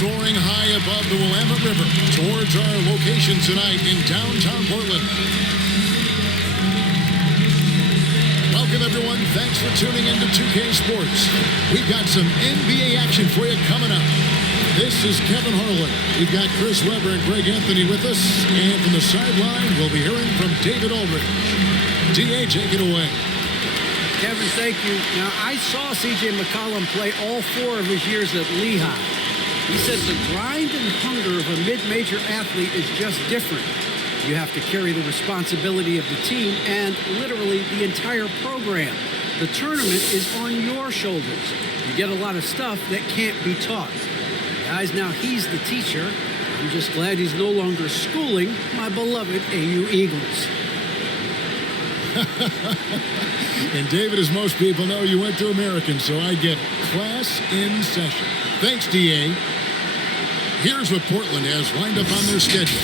soaring high above the Willamette River towards our location tonight in downtown Portland. Welcome, everyone. Thanks for tuning in to 2K Sports. We've got some NBA action for you coming up. This is Kevin Harlan. We've got Chris Webber and Greg Anthony with us. And from the sideline, we'll be hearing from David Aldridge. D.A., take it away. Kevin, thank you. Now, I saw C.J. McCollum play all 4 of his years at Lehigh. He said the grind and hunger of a mid-major athlete is just different. You have to carry the responsibility of the team and literally the entire program. The tournament is on your shoulders. You get a lot of stuff that can't be taught. Guys, now he's the teacher. I'm just glad he's no longer schooling my beloved AU Eagles. And David, as most people know, you went to American, so I get it. Class in session. Thanks, D.A. Here's what Portland has lined up on their schedule.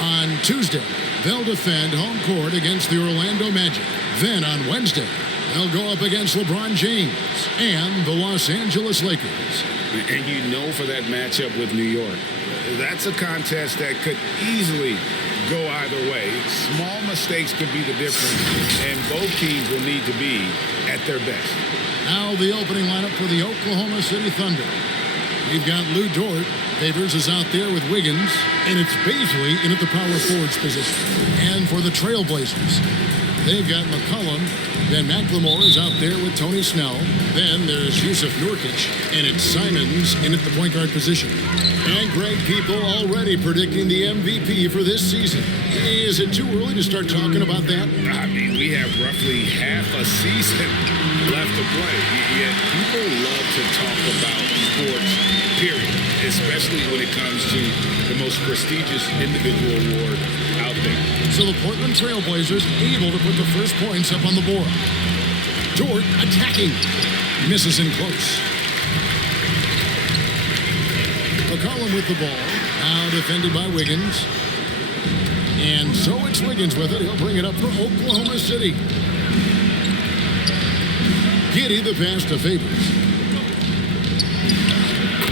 On Tuesday, they'll defend home court against the Orlando Magic. Then on Wednesday, they'll go up against LeBron James and the Los Angeles Lakers. And you know for that matchup with New York, that's a contest that could easily go either way. Small mistakes could be the difference, and both teams will need to be at their best. Now the opening lineup for the Oklahoma City Thunder. We've got Lou Dort. Favors is out there with Wiggins, and it's Baisley in at the power forwards position. And for the Trailblazers, they've got McCollum. Then McLemore is out there with Tony Snell. Then there's Yusuf Nurkic, and it's Simons in at the point guard position. And Greg, people already predicting the MVP for this season. Is it too early to start talking about that? I mean, we have roughly half a season left to play. Yet people love to talk about sports, period, especially when it comes to the most prestigious individual award out there. So the Portland Trailblazers able to put the first points up on the board. Dort attacking. Misses in close. McCollum with the ball. Now defended by Wiggins. And so it's Wiggins with it. He'll bring it up for Oklahoma City. Giddey the pass to Favors.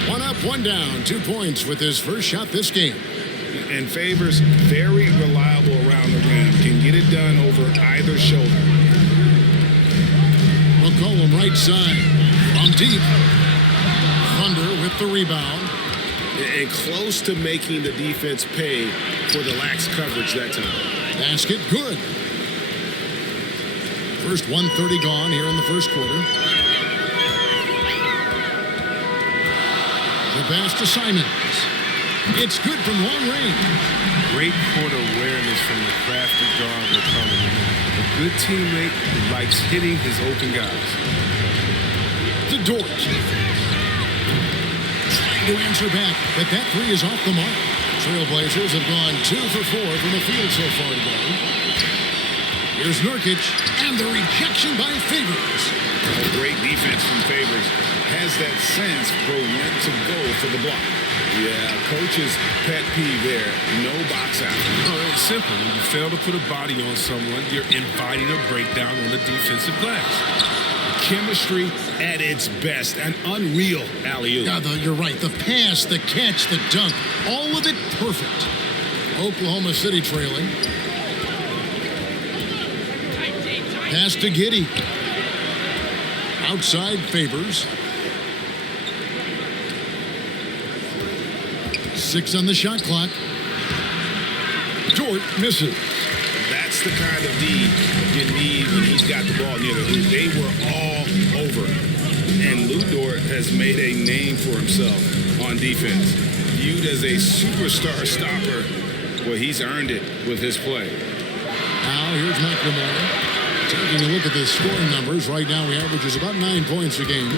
One up, one down. 2 points with his first shot this game. And Favors, very reliable around the rim. Can get it done over either shoulder. McCollum right side. From deep. Thunder with the rebound. And close to making the defense pay for the lax coverage that time. Basket good. First 1:30 gone here in the first quarter. The pass to Simons. It's good from long range. Great court awareness from the crafty guard McCollum. A good teammate who likes hitting his open guys. To Dort. To answer back, but that three is off the mark. Trailblazers have gone 2 for 4 from the field so far today. Here's Nurkic, and the rejection by Favors. A great defense from Favors. Has that sense for when to go for the block. Yeah, coach's pet peeve there. No box out. Oh, it's simple. When you fail to put a body on someone, you're inviting a breakdown on the defensive glass. Chemistry at its best. An unreal alley-oop. Yeah, you're right. The pass, the catch, the dunk, all of it perfect. Oklahoma City trailing. Pass to Giddey. Outside Favors. 6 on the shot clock. Dort misses. That's the kind of D you need when he's got the ball near the hoop. They were all over. And Lou Dort has made a name for himself on defense. Viewed as a superstar stopper, well, he's earned it with his play. Now here's McLemore. Taking a look at the scoring numbers, right now he averages about 9 points a game.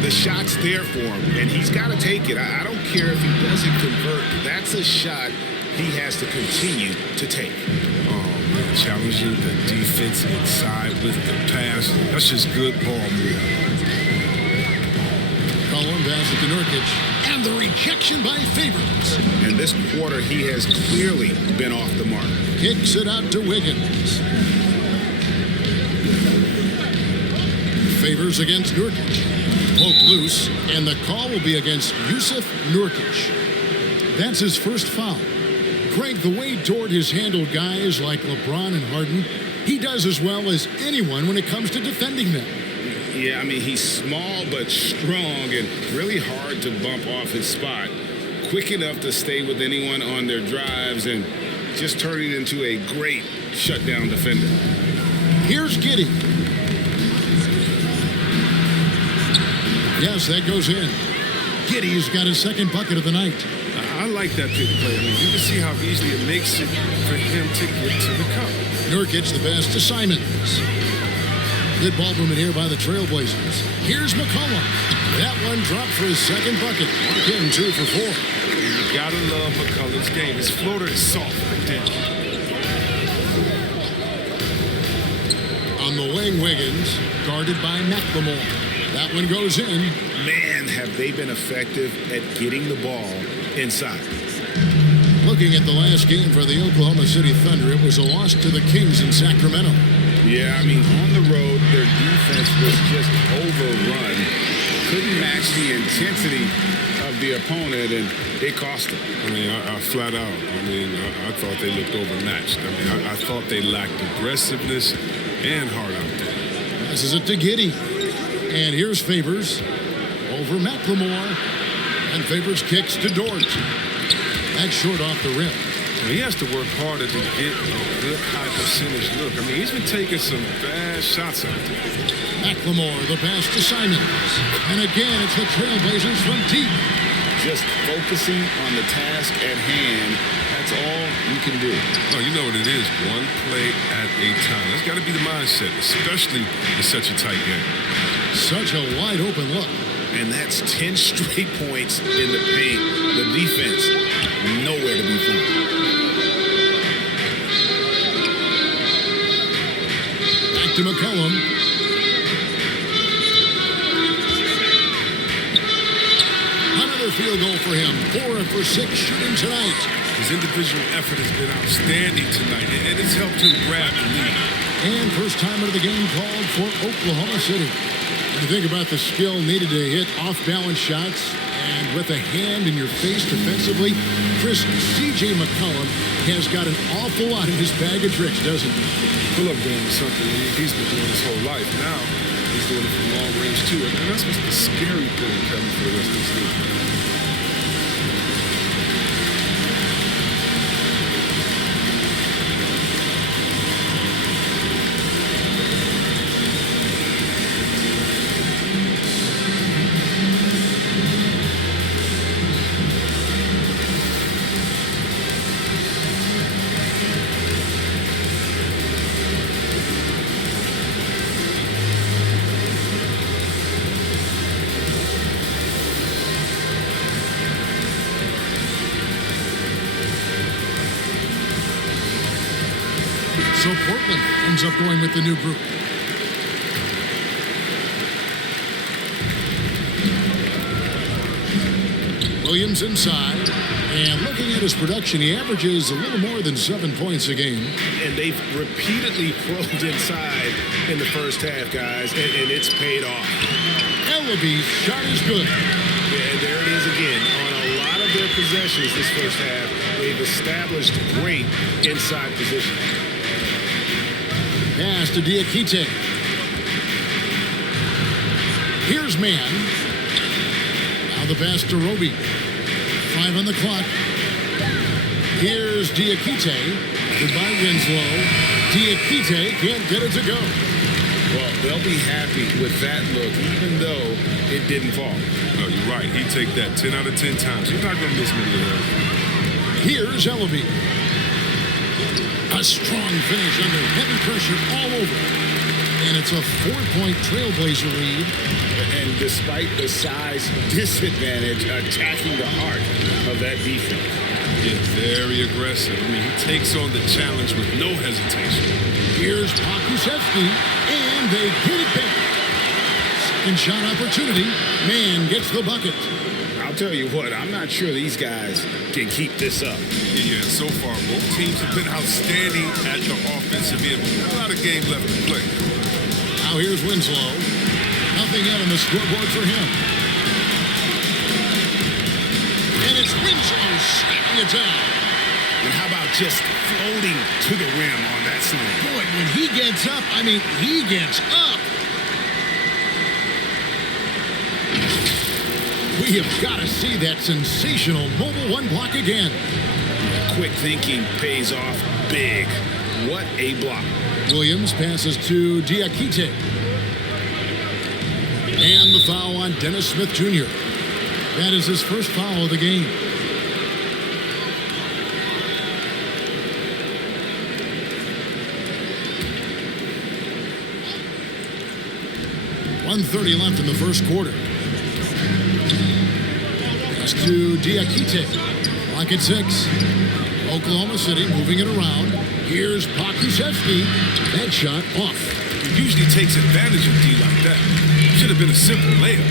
The shot's there for him, and he's got to take it. I don't care if he doesn't convert. That's a shot he has to continue to take. Challenging the defense inside with the pass. That's just good ball movement. Colin pass it to Nurkic. And the rejection by Favors. And this quarter, he has clearly been off the mark. Kicks it out to Wiggins. Favors against Nurkic. Poke loose, and the call will be against Yusuf Nurkic. That's his first foul. Craig, the way Dort has handled guys like LeBron and Harden, he does as well as anyone when it comes to defending them. Yeah, I mean, he's small but strong and really hard to bump off his spot. Quick enough to stay with anyone on their drives and just turning into a great shutdown defender. Here's Giddey. Yes, that goes in. Giddey's got his second bucket of the night. I like that big play. I mean, you can see how easily it makes it for him to get to the cup. Nurkic the best to Simons. Good ball movement here by the Trailblazers. Here's McCollum. That one dropped for his second bucket. Mark him 2 for 4. You gotta love McCollum's game. His floater is soft and down. On the wing, Wiggins, guarded by McLemore. That one goes in. Man, have they been effective at getting the ball inside. Looking at the last game for the Oklahoma City Thunder, it was a loss to the Kings in Sacramento. Yeah, I mean, on the road, their defense was just overrun. Couldn't match the intensity of the opponent, and it cost them. I mean, I flat out, I thought they looked overmatched. I thought they lacked aggressiveness and heart out there. This is it to Giddey. And here's Favors over McLemore. And Favors kicks to Dort. That's short off the rim. He has to work harder to get a good high percentage look. I mean, he's been taking some bad shots out there. McLemore, the pass to Simons. And again, it's the Trailblazers from deep. Just focusing on the task at hand. That's all you can do. Oh, you know what it is. One play at a time. That's got to be the mindset, especially in such a tight game. Such a wide open look. And that's 10 straight points in the paint. The defense, nowhere to be found. Back to McCollum. Another field goal for him. 4 for 6 shooting tonight. His individual effort has been outstanding tonight, and it's helped him grab the lead. And first time of the game called for Oklahoma City. When you think about the skill needed to hit off-balance shots and with a hand in your face defensively, Chris, C.J. McCollum has got an awful lot in his bag of tricks, doesn't he? Pull-up game is something he's been doing his whole life. Now he's doing it from long range too, and that's what's the scary thing coming for the rest of this league. So Portland ends up going with the new group. Williams inside. And looking at his production, he averages a little more than 7 points a game. And they've repeatedly probed inside in the first half, guys, and it's paid off. Ellaby's shot is good. Yeah, and there it is again. On a lot of their possessions this first half, they've established great inside position. Pass to Diakite. Here's Mann. Now the pass to Roby. 5 on the clock. Here's Diakite. Goodbye, Winslow. Diakite can't get it to go. Well, they'll be happy with that look, even though it didn't fall. No, you're right. He'd take that 10 out of 10 times. He's not going to miss many of those. Here's Ellaby. A strong finish under heavy pressure all over. And it's a 4-point Trailblazer lead. And despite the size disadvantage, attacking the heart of that defense. Yeah, very aggressive. I mean, he takes on the challenge with no hesitation. Here's Pokusevski, and they get it back. Second shot opportunity. Man gets the bucket. I'll tell you what, I'm not sure these guys can keep this up. Yeah, so far, both teams have been outstanding at the offensive end. But a lot of game left to play. Now here's Winslow. Nothing yet on the scoreboard for him. And it's Winslow slamming it down. And how about just floating to the rim on that slam? Boy, when he gets up, I mean, he gets up. We have got to see that sensational mobile one block again. Quick thinking pays off big. What a block. Williams passes to Diakite. And the foul on Dennis Smith Jr. That is his first foul of the game. .130 left in the first quarter. Pass to Diakite. Clock at 6. Oklahoma City moving it around. Here's Pokusevski. That shot off. He usually takes advantage of D like that. Should have been a simple layup.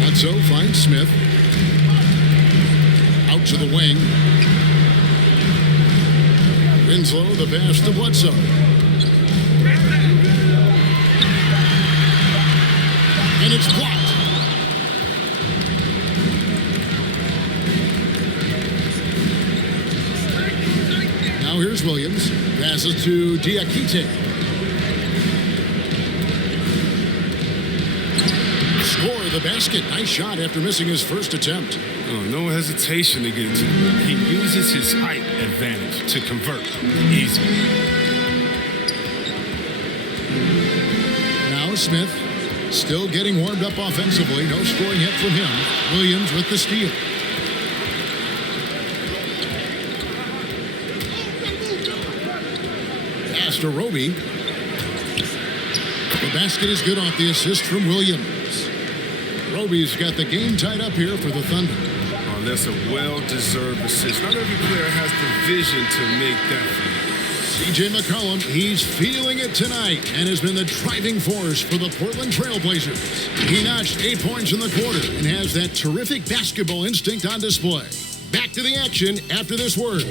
Bledsoe finds Smith. Out to the wing. Winslow, the pass to Bledsoe. And it's blocked. Now here's Williams. Passes to Diakite. Score the basket. Nice shot after missing his first attempt. Oh, no hesitation to get it to him. He uses his height advantage to convert. Easy. Now Smith. Still getting warmed up offensively. No scoring yet from him. Williams with the steal. Pass to Roby. The basket is good off the assist from Williams. Roby's got the game tied up here for the Thunder. Oh, that's a well-deserved assist. Not every player has the vision to make that feed. CJ McCollum, he's feeling it tonight and has been the driving force for the Portland Trail Blazers. He notched 8 points in the quarter and has that terrific basketball instinct on display. Back to the action after this word.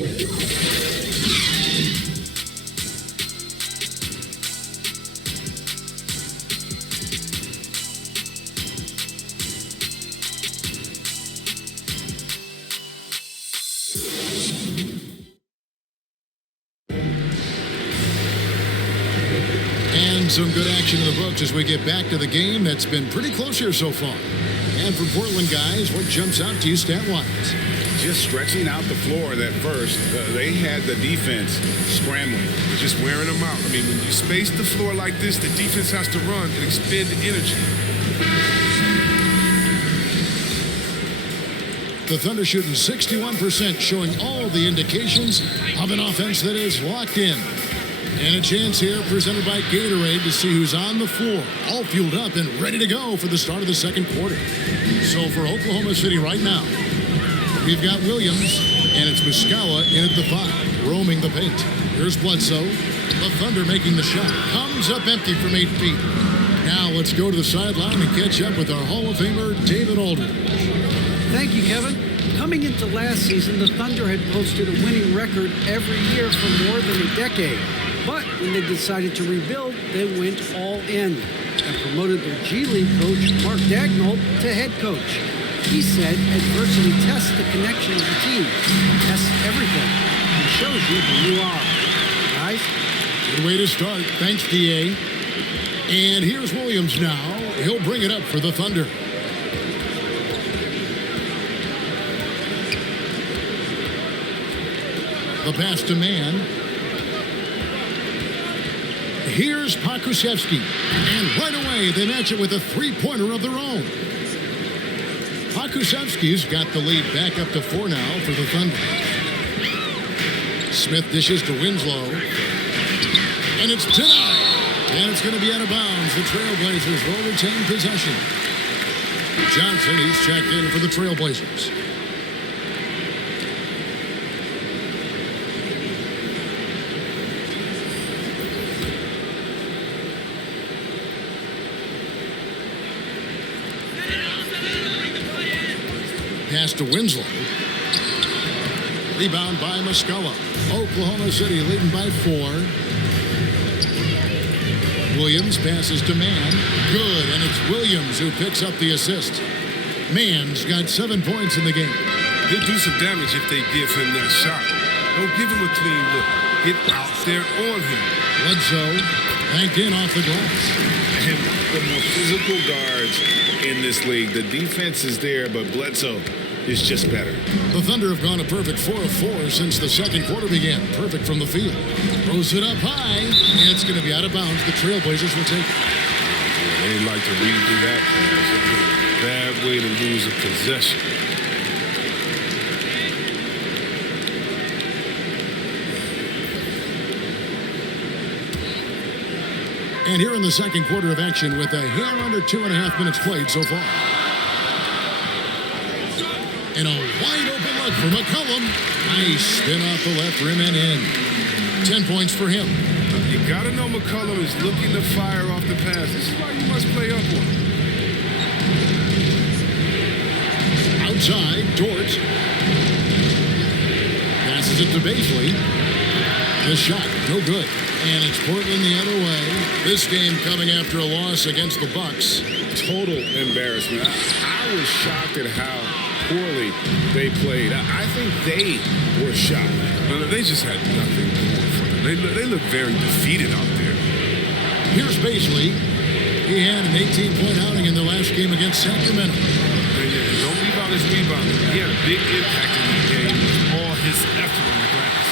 Some good action in the books as we get back to the game that's been pretty close here so far. And for Portland guys, what jumps out to you stat-wise? Just stretching out the floor that first. They had the defense scrambling. Just wearing them out. I mean, when you space the floor like this, the defense has to run and expend energy. The Thunder shooting 61%, showing all the indications of an offense that is locked in. And a chance here presented by Gatorade to see who's on the floor, all fueled up and ready to go for the start of the second quarter. So for Oklahoma City right now, we've got Williams, and it's Muscala in at the 5, roaming the paint. Here's Bledsoe. The Thunder making the shot. Comes up empty from 8 feet. Now let's go to the sideline and catch up with our Hall of Famer, David Aldridge. Thank you, Kevin. Coming into last season, the Thunder had posted a winning record every year for more than a decade. But when they decided to rebuild, they went all in and promoted their G League coach, Mark Dagnall, to head coach. He said adversity tests the connection of the team, tests everything, and shows you who you are. Guys? Good way to start. Thanks, D.A. And here's Williams now. He'll bring it up for the Thunder. The pass to Mann. Here's Pokusevski. And right away, they match it with a three-pointer of their own. Pokusevski's got the lead back up to 4 now for the Thunder. Smith dishes to Winslow. And it's denied. And it's going to be out of bounds. The Trailblazers will retain possession. Johnson, he's checked in for the Trailblazers. Pass to Winslow. Rebound by Mccollum. Oklahoma City leading by 4. Williams passes to Mann. Good, and it's Williams who picks up the assist. Mann's got 7 points in the game. He'll do some damage if they give him that shot. Don't give him a clean look. Get out there on him. Bledsoe banked in off the glass. And the more physical guards in this league, the defense is there, but Bledsoe is just better. The Thunder have gone a perfect 4 of 4 since the second quarter began. Perfect from the field. Throws it up high, and it's going to be out of bounds. The Trailblazers will take it. Yeah, they like to redo that pass. It's a bad way to lose a possession. And here in the second quarter of action with a hair under 2.5 minutes played so far. And a wide open look for McCollum. Nice spin off the left rim and in. 10 points for him. You got to know McCollum is looking to fire off the pass. This is why you must play up on him. Outside, Dort. Passes it to Baisley. The shot, no good. And it's Portland the other way. This game coming after a loss against the Bucks. Total embarrassment. I was shocked at how poorly they played. I think they were shocked. They just had nothing going for them. They look very defeated out there. Here's Baisley. He had an 18-point outing in their last game against Sacramento. Don't leave out his rebounding. He had a big impact in that game with all his effort on the glass.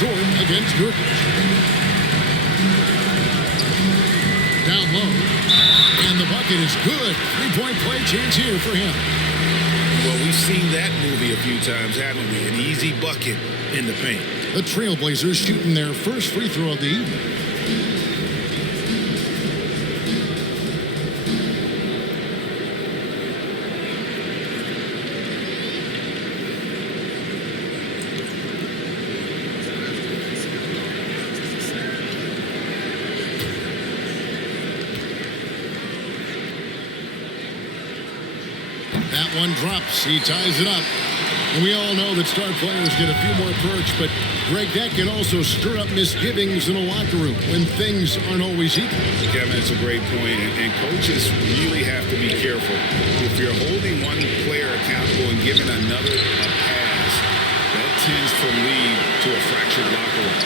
Jordan against Nurkic. Down low. And the bucket is good. 3-point play chance here for him. Well, we've seen that movie a few times, haven't we? An easy bucket in the paint. The Trailblazers shooting their first free throw of the evening. That one drops. He ties it up. And we all know that star players get a few more perks, but Greg, that can also stir up misgivings in a locker room when things aren't always equal. Kevin, it's a great point, and coaches really have to be careful. If you're holding one player accountable and giving another a pass, that tends to lead to a fractured locker room.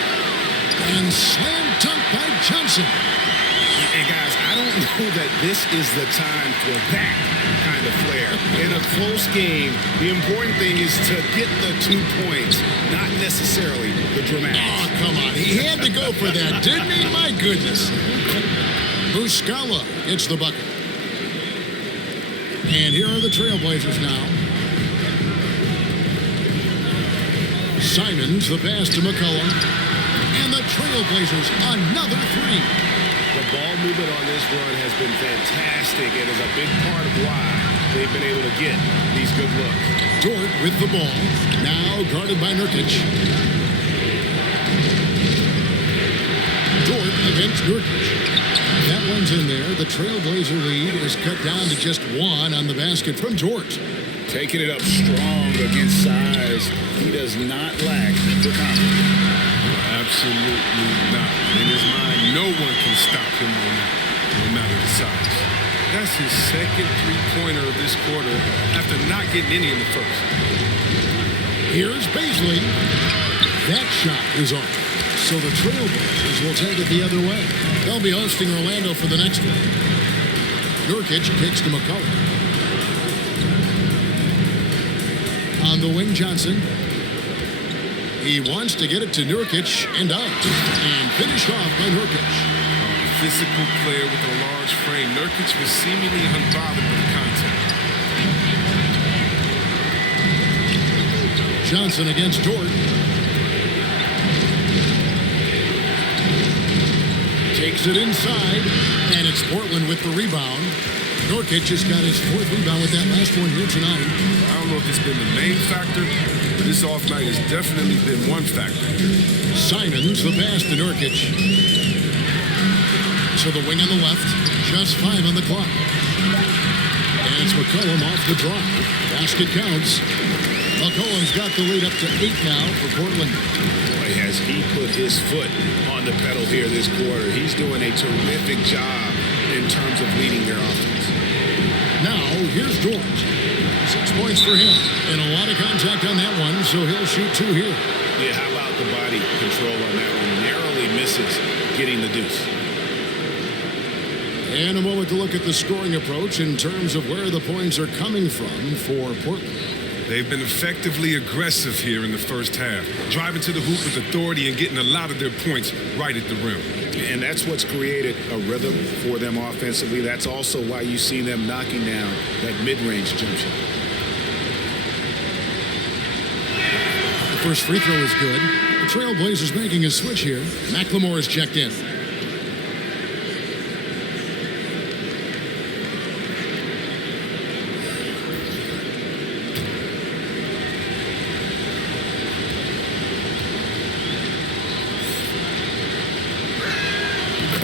And slam dunk by Johnson. And guys, I don't know that this is the time for that kind of flair. In a close game, the important thing is to get the 2 points, not necessarily the dramatic. Oh, come on. He had to go for that, didn't he? My goodness. Mccollum gets the bucket. And here are the Trailblazers now. Simons, the pass to McCollum. And the Trailblazers, another three. The ball movement on this run has been fantastic and is a big part of why they've been able to get these good looks. Dort with the ball, now guarded by Nurkic. Dort against Nurkic. That one's in there. The Trailblazer lead is cut down to just one on the basket from Dort. Taking it up strong against size. He does not lack the confidence. Absolutely not. In his mind, no one can stop him no matter the size. That's his second three-pointer of this quarter after not getting any in the first. Here's Baisley. That shot is off. So the Trailblazers will take it the other way. They'll be hosting Orlando for the next one. Nurkic kicks to McCollum. On the wing, Johnson. He wants to get it to Nurkic and out. And finished off by Nurkic. A physical player with a large frame. Nurkic was seemingly unbothered by the contact. Johnson against Dort. Takes it inside. And it's Portland with the rebound. Nurkic just got his fourth rebound with that last one here tonight. I don't know if it's been the main factor, but this off night has definitely been one factor. Simons, the pass to Nurkic. To the wing on the left. Just 5 on the clock. And it's McCollum off the draw. Basket counts. McCollum's got the lead up to 8 now for Portland. Boy, has he put his foot on the pedal here this quarter. He's doing a terrific job in terms of leading their offense. Now, here's George. 6 points for him. And a lot of contact on that one, so he'll shoot 2 here. Yeah, how about the body control on that one? Narrowly misses getting the deuce. And a moment to look at the scoring approach in terms of where the points are coming from for Portland. They've been effectively aggressive here in the first half, driving to the hoop with authority and getting a lot of their points right at the rim. And that's what's created a rhythm for them offensively. That's also why you see them knocking down that mid-range jump shot. The first free throw is good. The Trailblazers making a switch here. McLemore is checked in.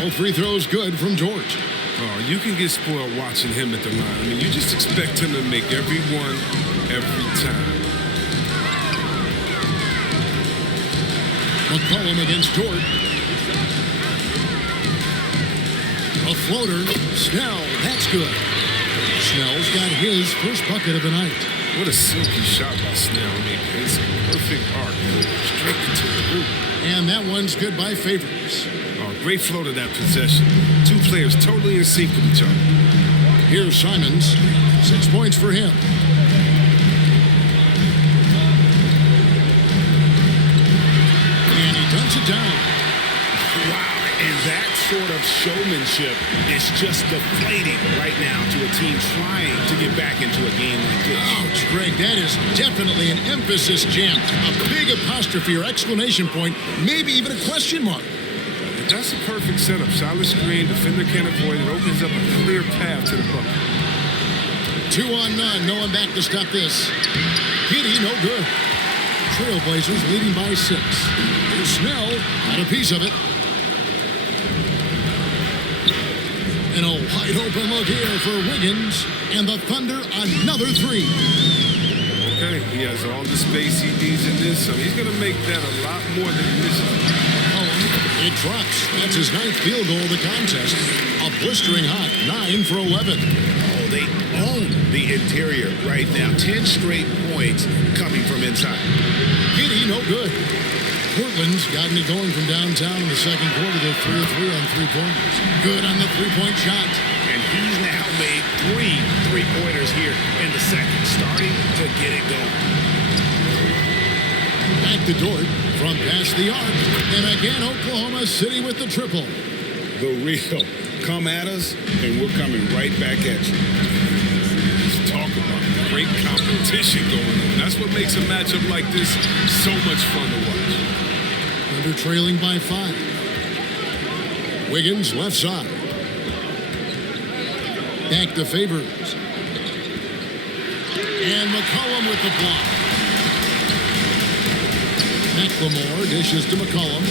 All free throws good from George. Oh, you can get spoiled watching him at the line. I mean, you just expect him to make every one, every time. McCollum against Dort. A floater. Snell. That's good. Snell's got his first bucket of the night. What a silky shot by Snell. I mean, it's a perfect arc. Straight into the hoop. And that one's good by Favors. Oh, great flow to that possession. Two players totally in sync with each other. Here's Simons. 6 points for him. And he dunks it down. Wow, and that sort of showmanship is just deflating right now to a team trying to get back into a game like this. Ouch, Greg, that is definitely an emphasis jam. A big apostrophe or exclamation point, maybe even a question mark. That's a perfect setup. Solid screen, defender can't avoid it. Opens up a clear path to the bucket. 2 on none, no one back to stop this. Giddy, no good. Trailblazers leading by 6. Here's Snell, got a piece of it. And a wide open look here for Wiggins. And the Thunder, another 3. Okay, he has all the space he needs in this, so he's going to make that a lot more than he misses. It drops. That's his 9th field goal of the contest. A blistering hot 9 for 11. Oh, they own the interior right now. 10 straight points coming from inside. Giddy, no good. Portland's gotten it going from downtown in the second quarter. They're 3 of 3 on 3-pointers. Good on the 3-point shot. And he's now made 3 3-pointers here in the second, starting to get it going. Back to Dort from past the arc. And again, Oklahoma City with the triple. The real. Come at us, and we're coming right back at you. Let's talk about great competition going on. That's what makes a matchup like this so much fun to watch. Thunder trailing by 5. Wiggins left side. Back to Favors. And McCollum with the block. McLemore dishes to McCollum.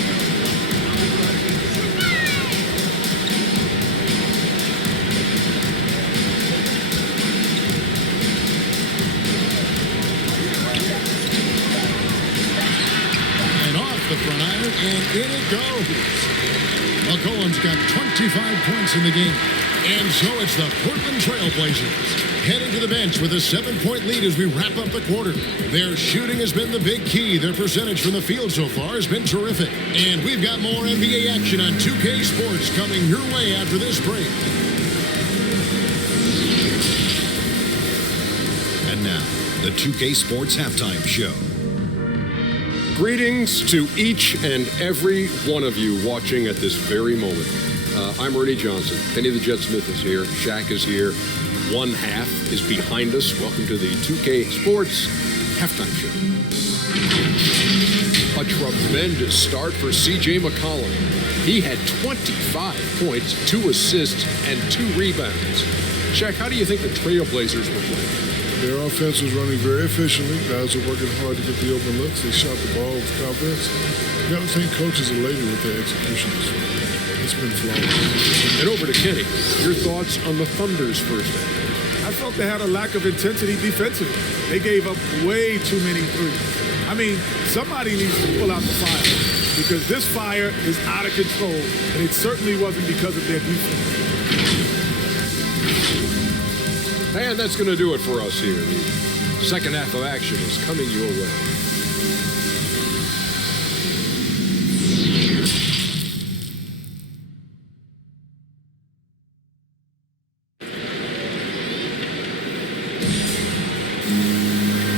And off the front iron, and in it goes. McCollum's got 25 points in the game. And so it's the Portland Trailblazers heading to the bench with a 7-point lead as we wrap up the quarter. Their shooting has been the big key. Their percentage from the field so far has been terrific. And we've got more NBA action on 2K Sports coming your way after this break. And now, the 2K Sports Halftime Show. Greetings to each and every one of you watching at this very moment. I'm Ernie Johnson. Penny the Jet Smith is here. Shaq is here. One half is behind us. Welcome to the 2K Sports Halftime Show. A tremendous start for C.J. McCollum. He had 25 points, 2 assists, and 2 rebounds. Shaq, how do you think the Trailblazers were playing? Their offense was running very efficiently. Guys were working hard to get the open looks. They shot the ball with confidence. You got to think coaches are elated with their executions. It's been flawless. And over to Kenny. Your thoughts on the Thunder's first half? I felt felt they had a lack of intensity defensively. They gave up way too many threes. I mean, somebody needs to pull out the fire because this fire is out of control, and it certainly wasn't because of their defense. And that's going to do it for us here. The second half of action is coming your way.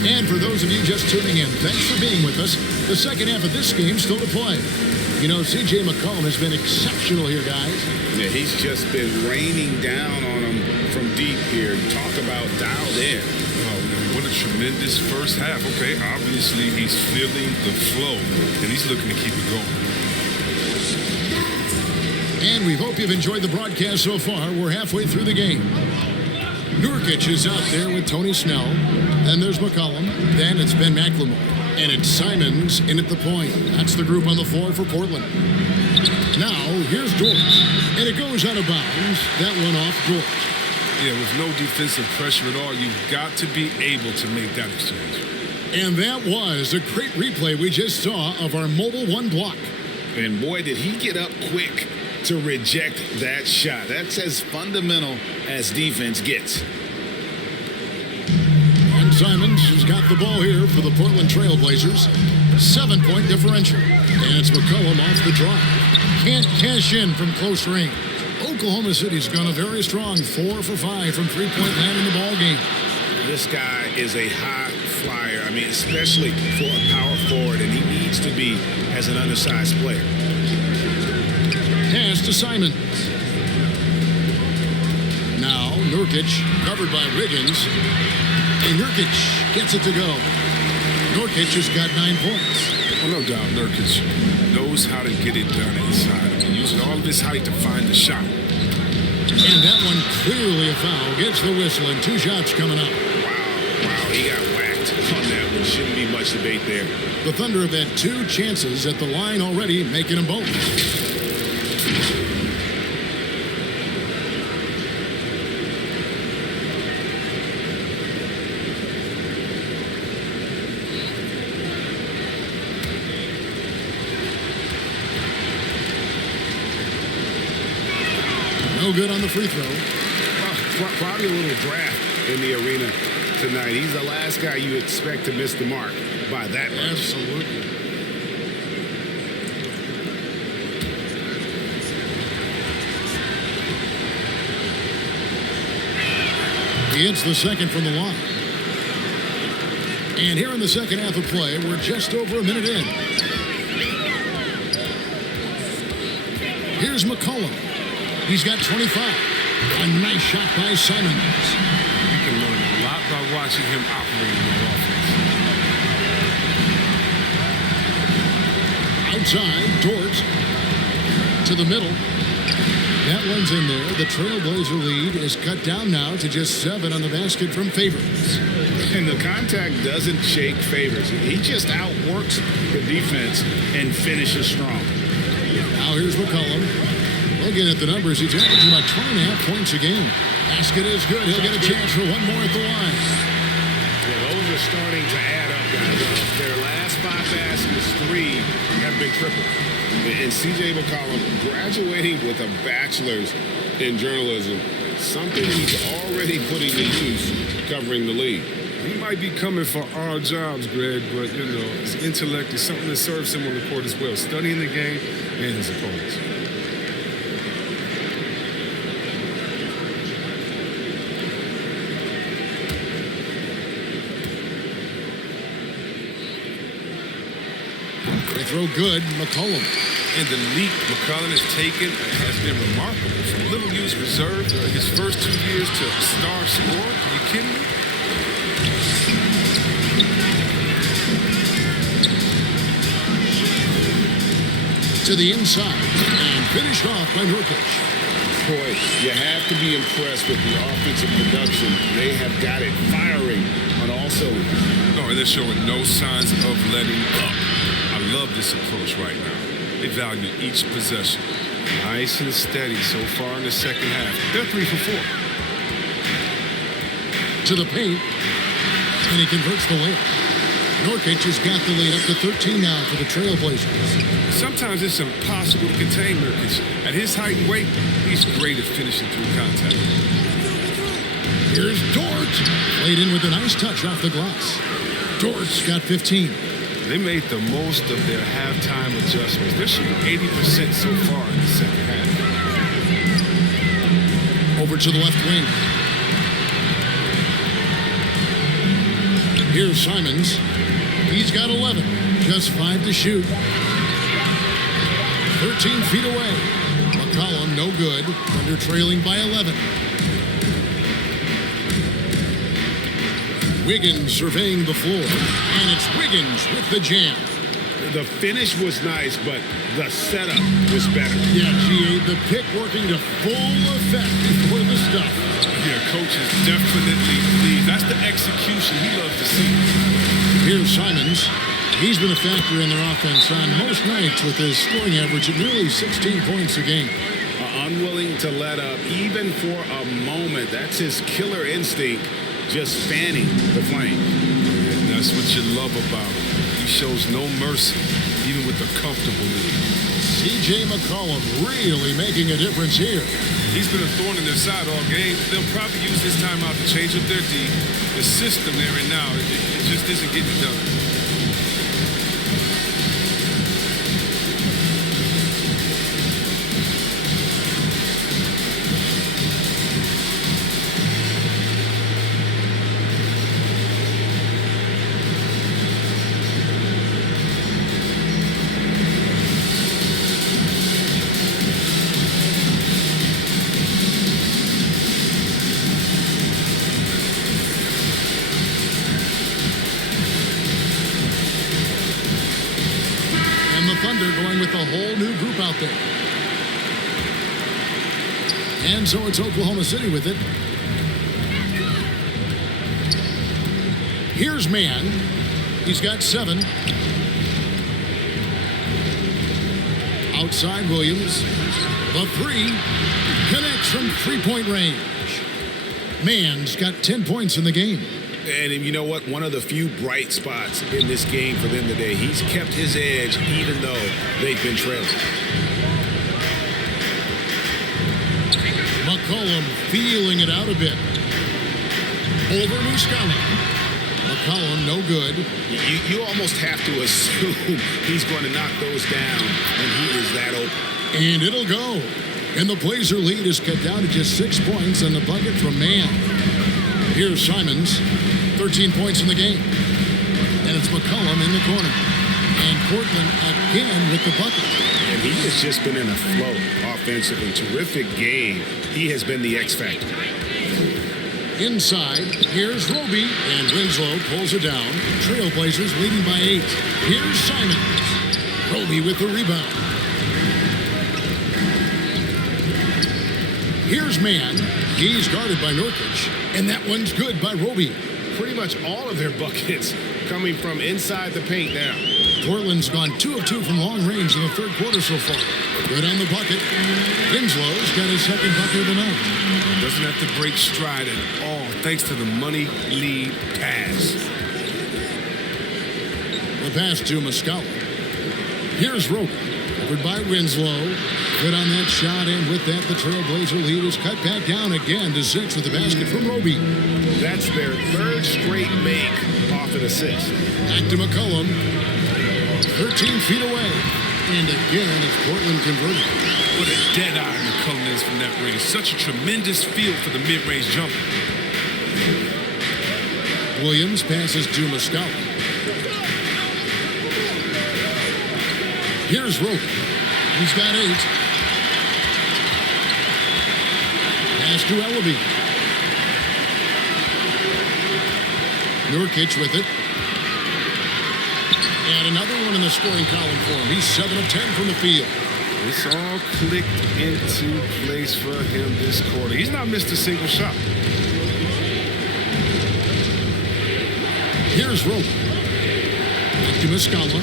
And for those of you just tuning in, thanks for being with us. The second half of this game still to play. You know, C.J. McCollum has been exceptional here, guys. Yeah, he's just been raining down on them from deep here. Talk about dialed in. Oh, man, what a tremendous first half. Okay, obviously he's feeling the flow, and he's looking to keep it going. And we hope you've enjoyed the broadcast so far. We're halfway through the game. Nurkic is out there with Tony Snell. Then there's McCollum. Then it's Ben McCollum. And it's Simons in at the point. That's the group on the floor for Portland. Now, here's Dort. And it goes out of bounds. That one off Dort. Yeah, with no defensive pressure at all, you've got to be able to make that exchange. And that was a great replay we just saw of our Mobile One block. And boy, did he get up quick to reject that shot. That's as fundamental as defense gets. And Simons has got the ball here for the Portland Trail Blazers. 7-point differential. And it's McCollum off the drive. Can't cash in from close range. Oklahoma City's gone a very strong 4 for 5 from three-point land in the ball game. This guy is a high flyer. I mean, especially for a power forward, and he needs to be as an undersized player. Pass to Simons. Now Nurkic covered by Wiggins. And Nurkic gets it to go. Nurkic has got 9 points. Well, no doubt Nurkic knows how to get it done inside. I mean, using all of his height to find the shot. And that one clearly a foul. Gets the whistle and 2 shots coming up. Wow, he got whacked on that one. Shouldn't be much debate there. The Thunder have had 2 chances at the line already, making them both. No good on the free throw. Well, probably a little draft in the arena tonight. He's the last guy you expect to miss the mark by that much. Absolutely. He hits the second from the line. And here in the second half of play, we're just over a minute in. Here's McCollum. He's got 25. A nice shot by Simons. You can learn a lot by watching him operate in the offense. Outside, Dort to the middle. That one's in there. The Trailblazer lead is cut down now to just 7 on the basket from Favors. And the contact doesn't shake Favors. He just outworks the defense and finishes strong. Now here's McCollum. Looking at the numbers, he's averaging about 20.5 points a game. Basket is good. He'll get a chance for one more at the line. Yeah, those are starting to add up, guys. Their last 5 baskets, 3 have been triple. And C.J. McCollum graduating with a bachelor's in journalism, something he's already putting to use covering the league. He might be coming for our jobs, Greg, but, you know, his intellect is something that serves him on the court as well, studying the game and his opponents. They throw good, McCollum. And the leap McCollum has taken has been remarkable. From little use reserve, his first 2 years to star scorer. Are you kidding me? To the inside and finished off by Nurkic. Boy, you have to be impressed with the offensive production. They have got it firing on all cylinders. No, and they're showing no signs of letting up. I love this approach right now. They value each possession. Nice and steady so far in the second half. They're 3 for 4. to the paint, and he converts the layup. Nurkic has got the lead up to 13 now for the Trailblazers. Sometimes it's impossible to contain Nurkic. At his height and weight, he's great at finishing through contact. Here's Dort. Played in with a nice touch off the glass. Dort's got 15. They made the most of their halftime adjustments. They're shooting 80% so far in the second half. Over to the left wing. Here's Simons. He's got 11. Just 5 to shoot. 13 feet away. McCollum, no good. Thunder trailing by 11. Wiggins surveying the floor. And it's Wiggins with the jam. The finish was nice, but the setup was better. Yeah, GA, the pick working to full effect before the stuff. Yeah, coach is definitely pleased. That's the execution he loves to see. Here's Simons. He's been a factor in their offense on most nights with his scoring average at nearly 16 points a game. Unwilling to let up, even for a moment. That's his killer instinct, just fanning the flame. And that's what you love about him. He shows no mercy, even with the comfortable lead. CJ McCollum really making a difference here. He's been a thorn in their side all game. They'll probably use this timeout to change up their D. The system they're in now, it just isn't getting it done. Thunder going with a whole new group out there. And so it's Oklahoma City with it. Here's Mann. He's got 7. Outside Williams. The 3 connects from three-point range. Mann's got 10 points in the game. And you know what? One of the few bright spots in this game for them today. He's kept his edge even though they've been trailing. McCollum feeling it out a bit. Over Mccollum. McCollum, no good. You almost have to assume he's going to knock those down when he is that open. And it'll go. And the Blazer lead is cut down to just 6 points on the bucket from Mann. Here's Simons. 13 points in the game. And it's McCollum in the corner. And Portland again with the bucket. And he has just been in a flow offensively. Terrific game. He has been the X factor. Inside, here's Roby. And Winslow pulls it down. Trailblazers leading by 8. Here's Simons. Roby with the rebound. Here's Mann. He's guarded by Nurkic. And that one's good by Roby. Pretty much all of their buckets coming from inside the paint now. Portland's gone 2 of 2 from long range in the third quarter so far. Good on the bucket. Winslow's got his second bucket of the night. Doesn't have to break stride at all, thanks to the money lead pass. The pass to Mccollum. Here's Roby. Covered by Winslow. Good on that shot, and with that, the Trailblazer lead is cut back down again to 6 with the basket from Roby. That's their third straight make off an assist. Back to McCollum. 13 feet away. And again, it's Portland converted. What a dead eye McCollum is from that range. Such a tremendous feel for the mid-range jumper. Williams passes to Mccollum. Here's Roby. He's got 8. Pass to Ellaby. Nurkic with it. And another one in the scoring column for him. He's 7 of 10 from the field. It's all clicked into place for him this quarter. He's not missed a single shot. Here's Roby. Back to Mccollum.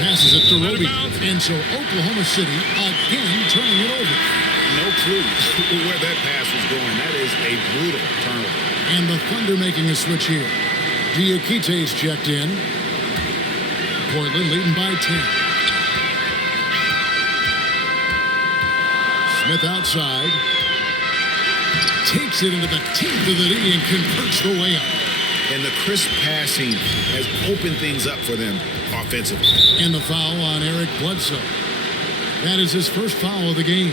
Passes it to Roby. And so Oklahoma City again turning it over. No clue where that pass was going. That is a brutal turnover. And the Thunder making a switch here. Diakite's checked in. Portland leading by 10. Smith outside. Takes it into the teeth of the knee and converts the way up. And the crisp passing has opened things up for them offensively. And the foul on Eric Bledsoe. That is his first foul of the game.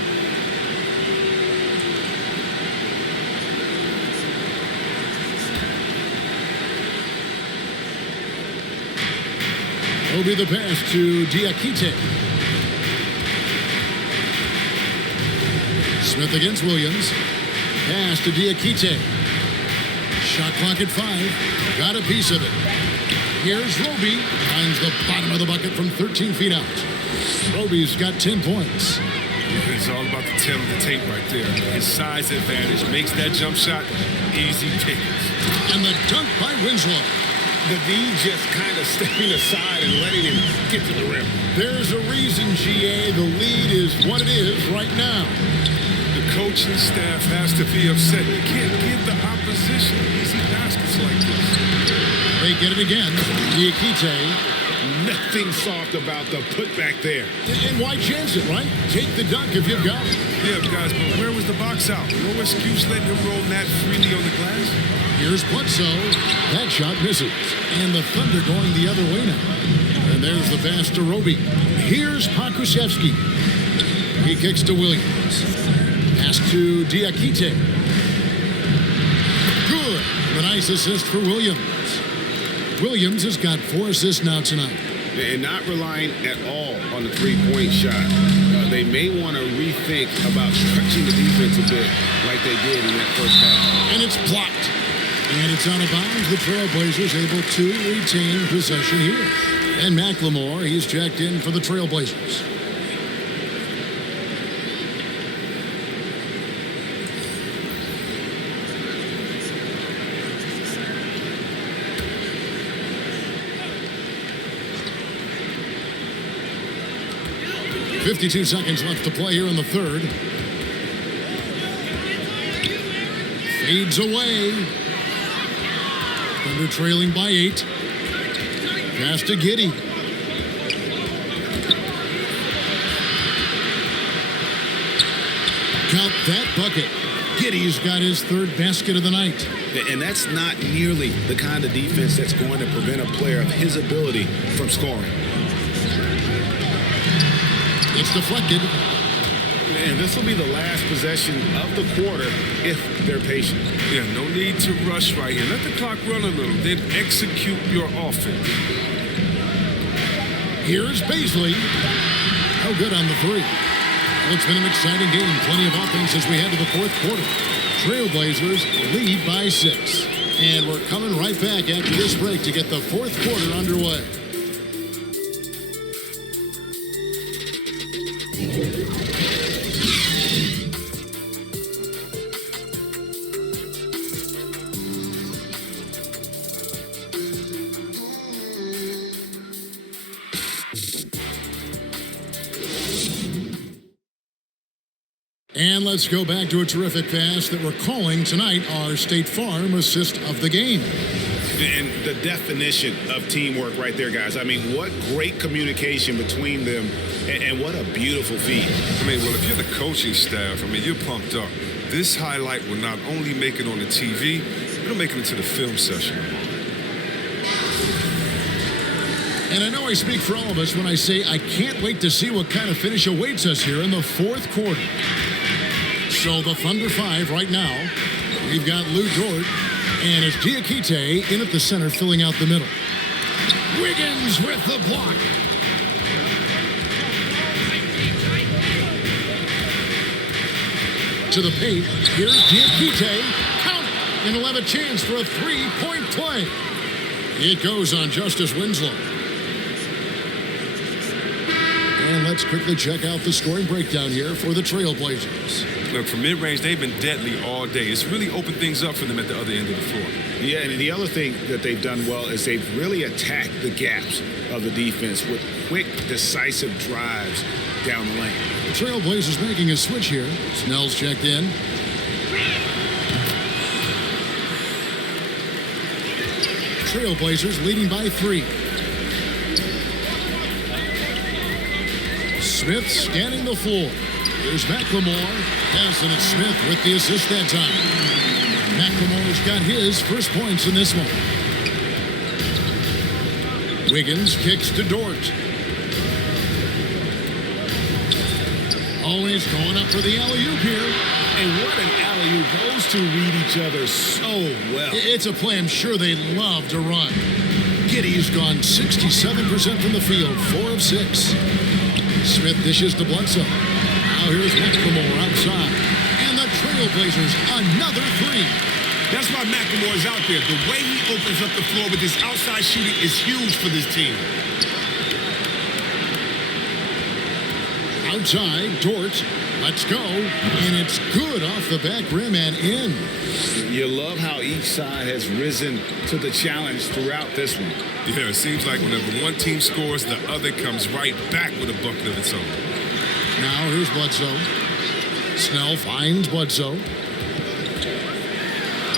Will be the pass to Diakite. Smith against Williams. Pass to Diakite. Shot clock at 5. Got a piece of it. Here's Roby. Finds the bottom of the bucket from 13 feet out. Roby's got 10 points. Yeah, it's all about the tail of the tape right there. His size advantage makes that jump shot easy pickings. And the dunk by Winslow. The D just kind of stepping aside and letting him get to the rim. There's a reason, GA. The lead is what it is right now. The coaching staff has to be upset. You can't give the opposition easy baskets like this. They get it again. Diakite. Nothing soft about the putback there. And why chance it, right? Take the dunk if you've got it. Yeah, guys, but where was the box out? No excuse letting him roll that freely on the glass. Here's Bledsoe. That shot misses. And the Thunder going the other way now. And there's the pass to Roby. Here's Pokusevski. He kicks to Williams. Pass to Diakite. Good. A nice assist for Williams. Williams has got 4 assists now tonight. And not relying at all on the three-point shot. They may want to rethink about stretching the defense a bit like they did in that first half. And it's blocked. And it's out of bounds. The Trailblazers able to retain possession here. And McLemore, he's checked in for the Trailblazers. .52 seconds left to play here in the third. Fades away. Thunder trailing by 8. Pass to Giddey. Count that bucket. Giddey's got his third basket of the night. And that's not nearly the kind of defense that's going to prevent a player of his ability from scoring. It's deflected. And this will be the last possession of the quarter if they're patient. Yeah, no need to rush right here. Let the clock run a little, then execute your offense. Here's Baisley. No good on the 3. Well, it's been an exciting game. Plenty of offense as we head to the fourth quarter. Trailblazers lead by 6. And we're coming right back after this break to get the fourth quarter underway. And let's go back to a terrific pass that we're calling tonight our State Farm assist of the game. And the definition of teamwork right there, guys. I mean, what great communication between them, and what a beautiful feed. I mean, well, if you're the coaching staff, I mean, you're pumped up. This highlight will not only make it on the TV, it'll make it into the film session. And I know I speak for all of us when I say I can't wait to see what kind of finish awaits us here in the fourth quarter. So the Thunder 5 right now. We've got Lou Dort, and it's Diakite in at the center, filling out the middle. Wiggins with the block. To the paint. Here's Diakite. Count it. And he'll have a chance for a three-point play. It goes on Justice Winslow. And let's quickly check out the scoring breakdown here for the Trailblazers. Look, from mid-range, they've been deadly all day. It's really opened things up for them at the other end of the floor. Yeah, and the other thing that they've done well is they've really attacked the gaps of the defense with quick, decisive drives down the lane. The Trailblazers making a switch here. Snell's checked in. Trailblazers leading by 3. Smith scanning the floor. Here's McLemore. Passing it Smith with the assist that time. McLemore's got his first points in this one. Wiggins kicks to Dort. Always going up for the alley-oop here. And what an alley-oop. Those two read each other so well. It's a play I'm sure they love to run. Giddey's gone 67% from the field, 4 of 6. Smith dishes to Bledsoe. Now here's McLemore outside. And the Trailblazers, another 3. That's why McLemore's out there. The way he opens up the floor with his outside shooting is huge for this team. Outside, Dort. Let's go. And it's good off the back rim and in. You love how each side has risen to the challenge throughout this one. Yeah, it seems like whenever one team scores, the other comes right back with a bucket of its own. Now here's Bledsoe. Snell finds Bledsoe.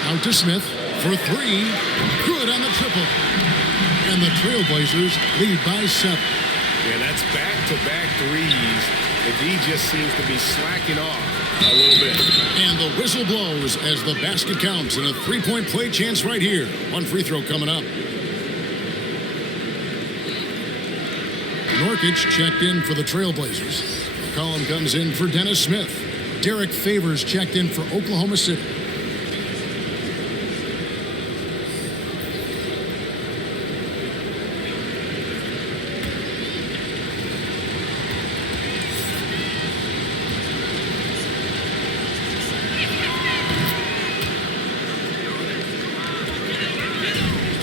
Out to Smith for 3. Good on the triple. And the Trailblazers lead by 7. Yeah, that's back-to-back threes. The D just seems to be slacking off a little bit. And the whistle blows as the basket counts and a 3-point play chance right here. One free throw coming up. Nurkic checked in for the Trailblazers. McCollum comes in for Dennis Smith. Derek Favors checked in for Oklahoma City.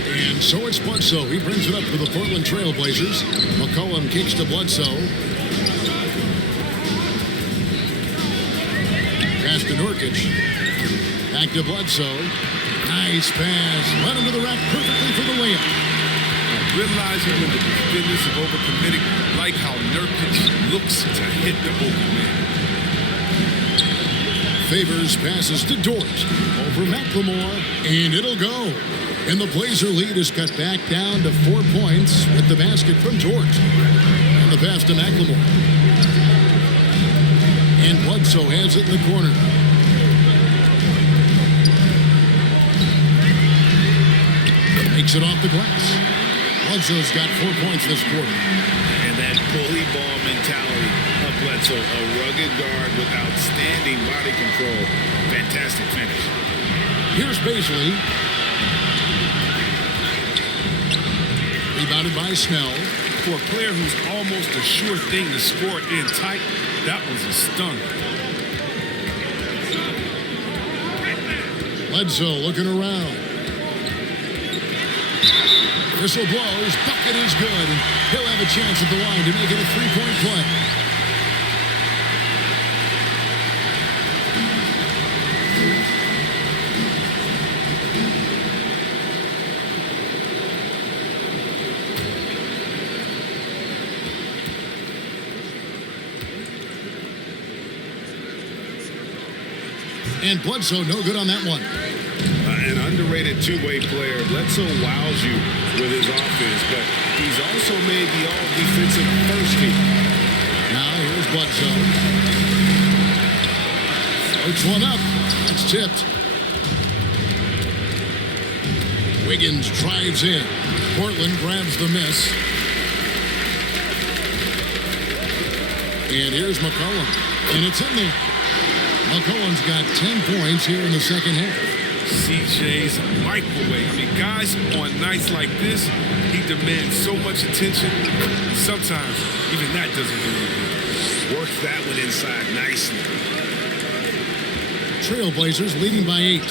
And so it's Bledsoe. He brings it up for the Portland Trailblazers. McCollum kicks to Bledsoe. Pass to Nurkic. Back to Bledsoe. Nice pass. Led him to the rack perfectly for the layup. Realizing when the defenders have overcommitted, like how Nurkic looks to hit the open man. Favors passes to Dort. Over McLemore. And it'll go. And the Blazer lead is cut back down to 4 points with the basket from Dort. And the pass to McLemore. And Bledsoe has it in the corner. Makes it off the glass. Bledsoe's got 4 points this quarter. And that bully ball mentality of Bledsoe, a rugged guard with outstanding body control. Fantastic finish. Here's Baisley. Rebounded by Snell. For a player who's almost a sure thing to score in tight, that was a stunner. Bledsoe looking around. Whistle blows. Bucket is good. He'll have a chance at the line to make it a 3-point play. And Bledsoe no good on that one. An underrated two-way player. Bledsoe wows you with his offense, but he's also made the all-defensive first team. Now here's Bledsoe. Floats one up. That's tipped. Wiggins drives in. Portland grabs the miss. And here's McCollum. And it's in there. McCollum's got 10 points here in the second half. CJ's microwave. I mean, guys on nights like this, he demands so much attention. Sometimes even that doesn't do anything. Works that one inside nicely. Trailblazers leading by 8.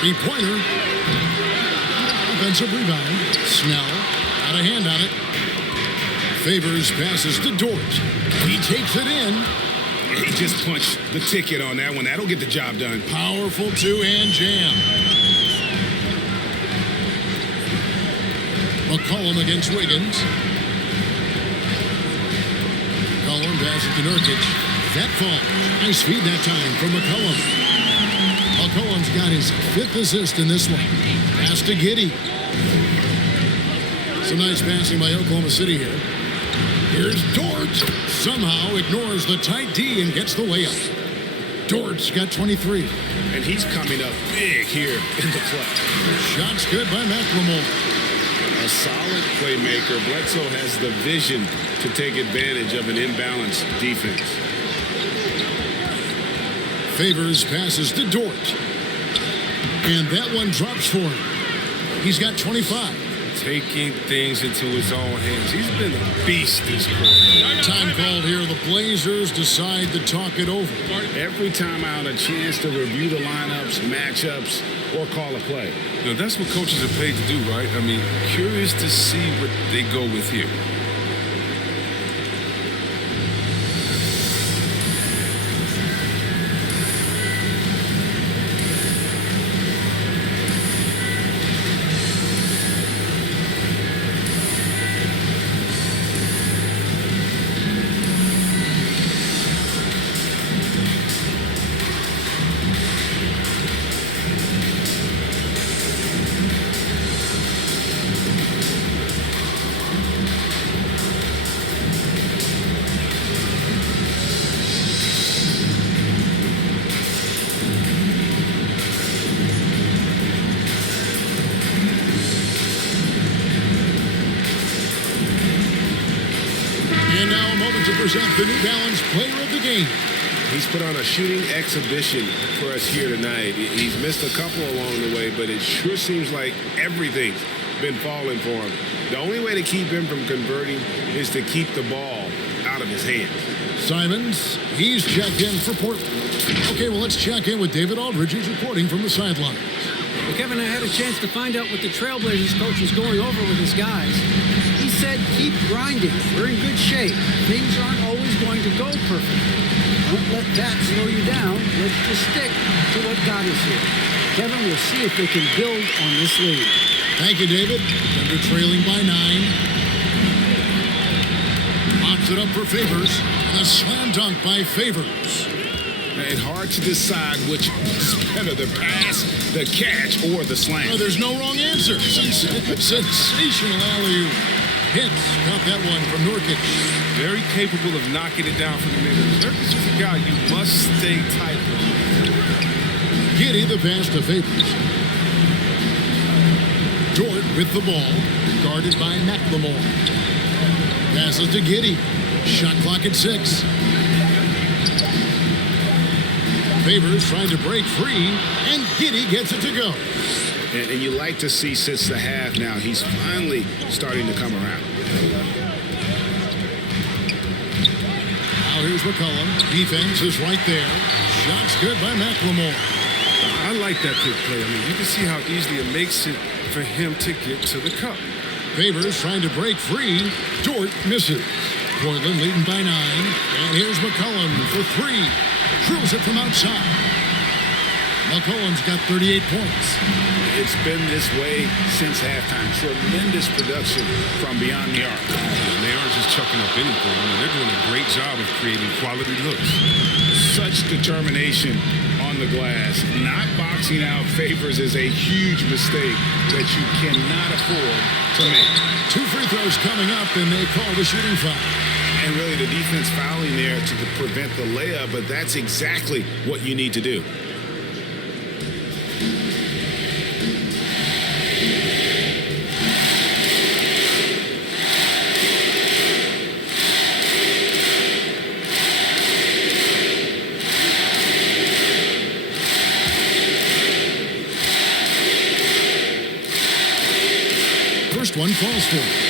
Three-pointer. Offensive rebound. Snell Got a hand on it. Favors passes to Dort. He takes it in. He just punched the ticket on that one. That'll get the job done. Powerful two-hand jam. McCollum against Wiggins. McCollum passes to Nurkic. That falls. Nice feed that time from McCollum. McCollum's got his 5th assist in this one. Pass to Giddey. Some nice passing by Oklahoma City here. Here's Dort. Somehow ignores the tight D and gets the layup. Dort's got 23. And he's coming up big here in the clutch. Shot's good by McLemore. A solid playmaker. Bledsoe has the vision to take advantage of an imbalanced defense. Favors passes to Dort. And that one drops for him. He's got 25. Taking things into his own hands. He's been a beast this quarter. Time called here. The Blazers decide to talk it over. Every time out, a chance to review the lineups, matchups, or call a play. Now, that's what coaches are paid to do, right? I mean, curious to see what they go with here. Present the New Balance Player of the Game. He's put on a shooting exhibition for us here tonight. He's missed a couple along the way, but it sure seems like everything's been falling for him. The only way to keep him from converting is to keep the ball out of his hands. Simons, he's checked in for Portland. Okay, well, let's check in with David Aldridge. He's reporting from the sidelines. Well, Kevin, I had a chance to find out what the Trailblazers coach was going over with his guys. He said, keep grinding. We're in good shape. Things aren't always going to go perfectly. Don't let that slow you down. Let's just stick to what got us here. Kevin, we'll see if they can build on this lead. Thank you, David. Thunder trailing by 9. Locks it up for Favors. And a slam dunk by Favors. It's hard to decide which is better, the pass, the catch, or the slam. Oh, there's no wrong answer. Sensational alley-oop. Hits. Got that one from Nurkic. Very capable of knocking it down from the middle. Nurkic is a guy you must stay tight with. Giddey the pass to Favors. Dort with the ball. Guarded by McLemore. Passes to Giddey. Shot clock at 6. Favors trying to break free, and Giddey gets it to go. And you like to see since the half now, he's finally starting to come around. Now here's McCollum. Defense is right there. Shot's good by McLemore. I like that big play. I mean, you can see how easily it makes it for him to get to the cup. Favors trying to break free. Dort misses. Portland leading by 9. And here's McCollum for 3. Drills it from outside. McCollum's got 38 points. It's been this way since halftime. Tremendous production from beyond the arc. And they aren't just chucking up anything. I mean, they're doing a great job of creating quality looks. Such determination on the glass. Not boxing out Favors is a huge mistake that you cannot afford to make. 2 free throws coming up, and they call the shooting foul. And really the defense fouling there to prevent the layup, but that's exactly what you need to do. First one falls for him.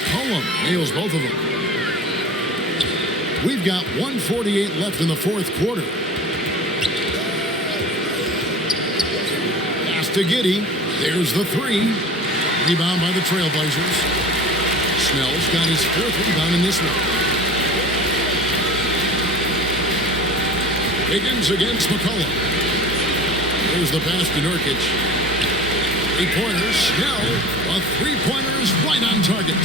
McCollum nails both of them. We've got 1:48 left in the fourth quarter. Pass to Giddey. There's the three. Rebound by the Trailblazers. Snell's got his fourth rebound in this one. Higgins against McCollum. There's the pass to Nurkic. Three-pointer, Snell. A three-pointer is right on target.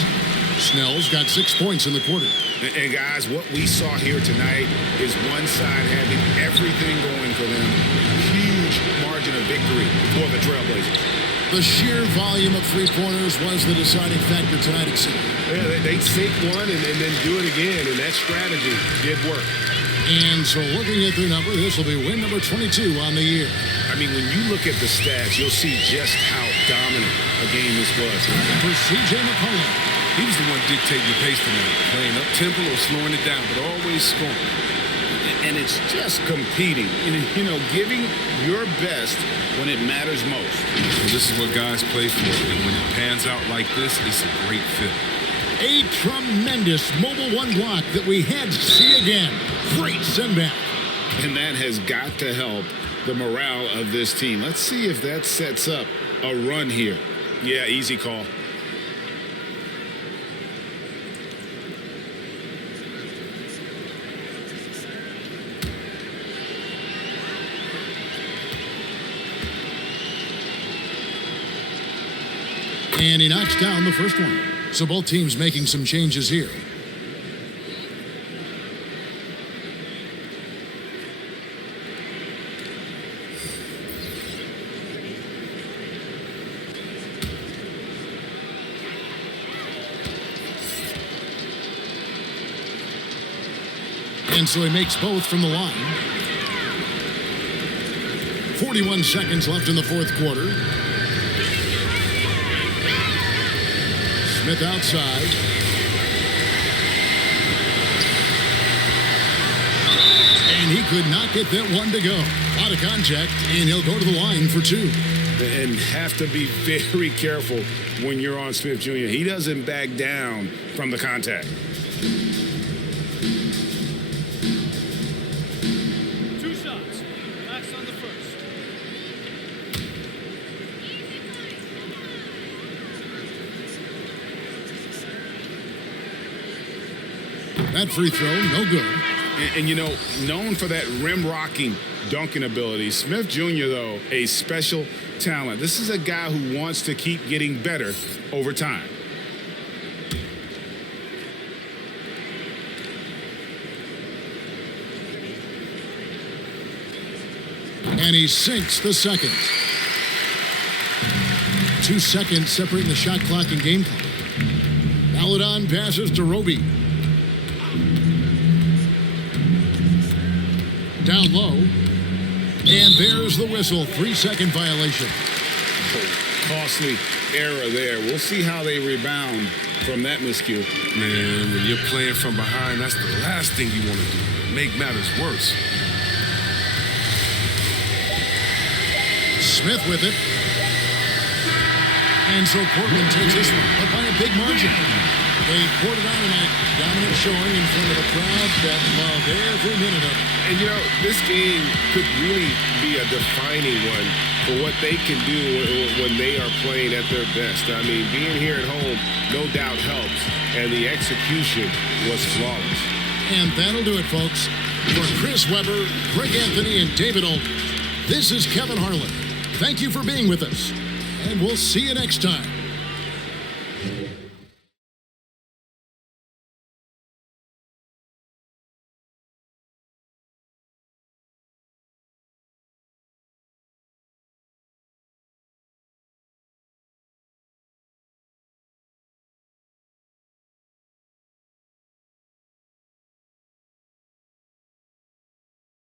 Snell's got 6 points in the quarter. And guys, what we saw here tonight is one side having everything going for them. A huge margin of victory for the Trailblazers. The sheer volume of three-pointers was the deciding factor tonight, it seemed. Yeah, they sink one and then do it again, and that strategy did work. And so looking at their number, this will be win number 22 on the year. I mean, when you look at the stats, you'll see just how dominant a game this was. For C.J. McCollum. He was the one dictating the pace tonight, playing up-tempo or slowing it down, but always scoring. And it's just competing, you know, giving your best when it matters most. And this is what guys play for, and when it pans out like this, it's a great fit. A tremendous mobile one block that we had to see again. Great send back. And that has got to help the morale of this team. Let's see if that sets up a run here. Yeah, easy call. And he knocks down the first one. So both teams making some changes here. And so he makes both from the line. 41 seconds left in the fourth quarter. Smith outside. And he could not get that one to go. A lot of contact, and he'll go to the line for two. And have to be very careful when you're on Smith Jr. He doesn't back down from the contact. That free throw, no good. And you know, known for that rim-rocking dunking ability, Smith Jr., though, a special talent. This is a guy who wants to keep getting better over time. And he sinks the second. 2 seconds separating the shot clock and game clock. Paladon passes to Roby. Down low. And there's the whistle. 3-second violation. Costly error there. We'll see how they rebound from that miscue. Man, when you're playing from behind, that's the last thing you want to do. Make matters worse. Smith with it. And so Portland takes this one, but by a big margin. They poured it on tonight. Dominant showing in front of a crowd that loved every minute of it. And, you know, this game could really be a defining one for what they can do when they are playing at their best. I mean, being here at home, no doubt helps. And the execution was flawless. And that'll do it, folks. For Chris Webber, Greg Anthony, and David Aldridge, this is Kevin Harlan. Thank you for being with us. And we'll see you next time.